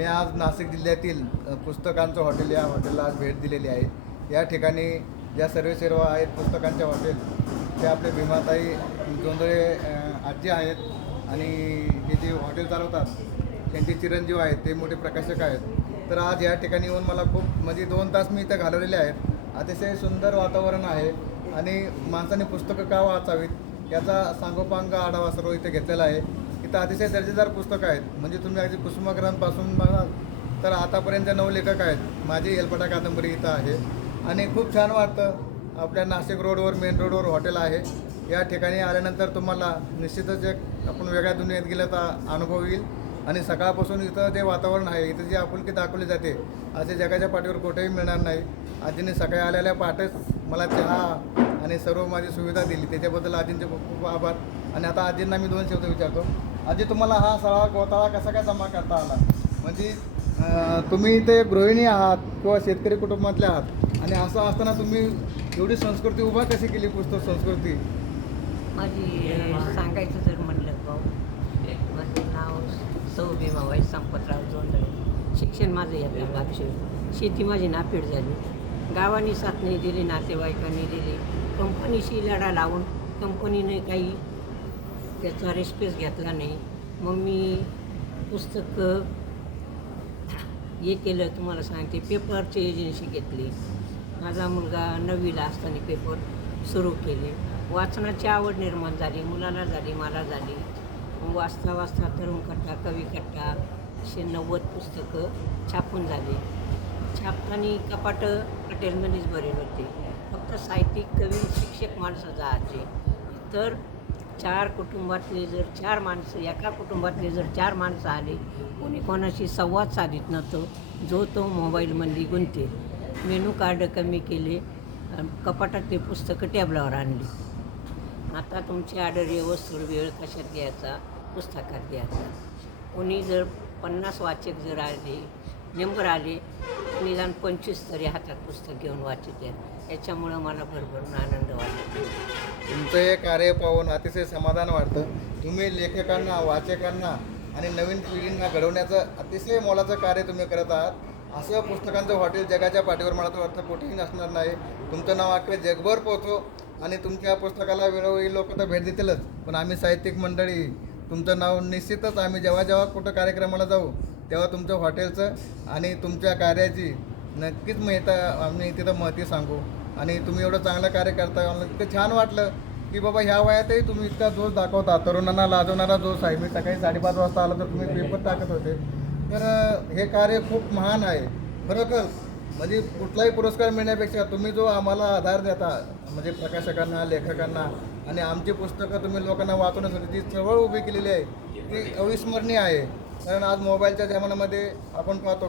मी आज नाशिक जिल्ह्यातील पुस्तकांचं हॉटेल या हॉटेलला आज भेट दिलेली आहे. या ठिकाणी ज्या सर्वसेवा आहेत पुस्तकांच्या हॉटेल ते आपले भीमाताई जोंधळे आजी आहेत आणि हे जे हॉटेल चालवतात त्यांचे चिरंजीव आहेत ते मोठे प्रकाशक आहेत. तर आज या ठिकाणी येऊन मला खूप म्हणजे दोन तास मी इथं घालवलेले आहेत. अतिशय सुंदर वातावरण आहे आणि माणसाने पुस्तकं का वाचावीत याचा सांगोपांग आढावा सर्व इथे घेतलेला आहे. इथं अतिशय दर्जेदार पुस्तकं आहेत. म्हणजे तुम्ही अगदी कुसुमाग्रहांपासून म्हणाल तर आतापर्यंत नऊ लेखक आहेत. माझी एलपटा कादंबरी इथं आहे. आणि खूप छान वाटतं. आपल्या नाशिक रोडवर मेन रोडवर हॉटेल आहे. या ठिकाणी आल्यानंतर तुम्हाला निश्चितच एक आपण वेगळ्या दुनियेत गेलं तर अनुभव येईल. आणि सकाळपासून इथं जे वातावरण आहे इथं जी आपुलकी दाखवली जाते असे जगाच्या पाठीवर कुठेही मिळणार नाही. आजीने सकाळी आलेल्या पाठच मला चहा आणि सर्व माझी सुविधा दिली. त्याच्याबद्दल आजींचे खूप खूप आभार. आणि आता आजींना मी दोन शब्द विचारतो. आजी तुम्हाला हा सगळा गोताळा कसा काय जमा करता आला? म्हणजे तुम्ही इथे गृहिणी आहात किंवा शेतकरी कुटुंबातले आहात आणि असं असताना तुम्ही एवढी संस्कृती उभा कशी केली पुस्तक संस्कृती? माझी सांगायचं जर म्हटलं भाऊ माझं नाव सौ भीमाबाई संपतराव जोंधळे. शिक्षण माझं येतं भागशे. शेती माझी नापीड झाली. गावाने साथ नाही दिली नातेवाईकांनी दिली. कंपनीशी लढा लावून कंपनीने काही त्याचा रिस्पेस घेतला नाही. मग मी पुस्तकं हे केलं तुम्हाला सांगते. पेपरची एजन्सी घेतली. माझा मुलगा नववीला असताना पेपर सुरू केले. वाचनाची आवड निर्माण झाली. मुलाला झाली मला झाली. वाचता वाचता तरुण कट्टा कवी कट्टा असे नव्वद पुस्तकं छापून झाले. छापताना कपाटं पटेलमध्येच भरेल होते फक्त साहित्यिक कवी शिक्षक माणसं जायचे तर चार कुटुंबातले जर चार माणसं एका कुटुंबातले जर चार माणसं आले कोणी कोणाशी संवाद साधित नव्हतो जो तो मोबाईलमध्ये गुंते मेनू कार्ड कमी केले कपाटात कपाटातले पुस्तकं टेबलावर आणली. आता तुमची ऑर्डर व्यवस्थित वेळ कशात घ्यायचा? पुस्तकात घ्यायचा. कोणी जर पन्नास वाचक जर आले नंबर आले निदान पंचवीस तरी हातात पुस्तक घेऊन वाचते. याच्यामुळं मला भरभरून आनंद वाटतो. तुमचं हे कार्य पाहून अतिशय समाधान वाटतं. तुम्ही लेखकांना वाचकांना आणि नवीन पिढींना घडवण्याचं अतिशय मोलाचं कार्य तुम्ही करत आहात. असं पुस्तकांचं हॉटेल जगाच्या पाठीवर मला तर वाटतं कुठेही नसणार नाही. तुमचं नाव अख्खे जगभर पोहोचो आणि तुमच्या पुस्तकाला वेळोवेळी लोक तर भेट देतीलच. पण आम्ही साहित्यिक मंडळी तुमचं नाव निश्चितच आम्ही जेव्हा जेव्हा कुठं कार्यक्रमाला जाऊ तेव्हा तुमच्या हॉटेलचं आणि तुमच्या कार्याची नक्कीच मेहता आम्ही तिथं महती सांगू. आणि तुम्ही एवढं चांगलं कार्य करता आम्हाला इतकं छान वाटलं की बाबा ह्या वयातही तुम्ही इतका जोश दाखवता. तरुणांना लाजवणारा जोश आहे. मी सकाळी साडेपाच वाजता आला तर तुम्ही पेपर टाकत होते. तर हे कार्य खूप महान आहे. खरोखर म्हणजे कुठलाही पुरस्कार मिळण्यापेक्षा तुम्ही जो आम्हाला आधार देता म्हणजे प्रकाशकांना लेखकांना आणि आमची पुस्तकं तुम्ही लोकांना वाचवण्यासाठी जी चळवळ उभी केलेली आहे ती अविस्मरणीय आहे. कारण आज मोबाईलच्या जमान्यामध्ये आपण पाहतो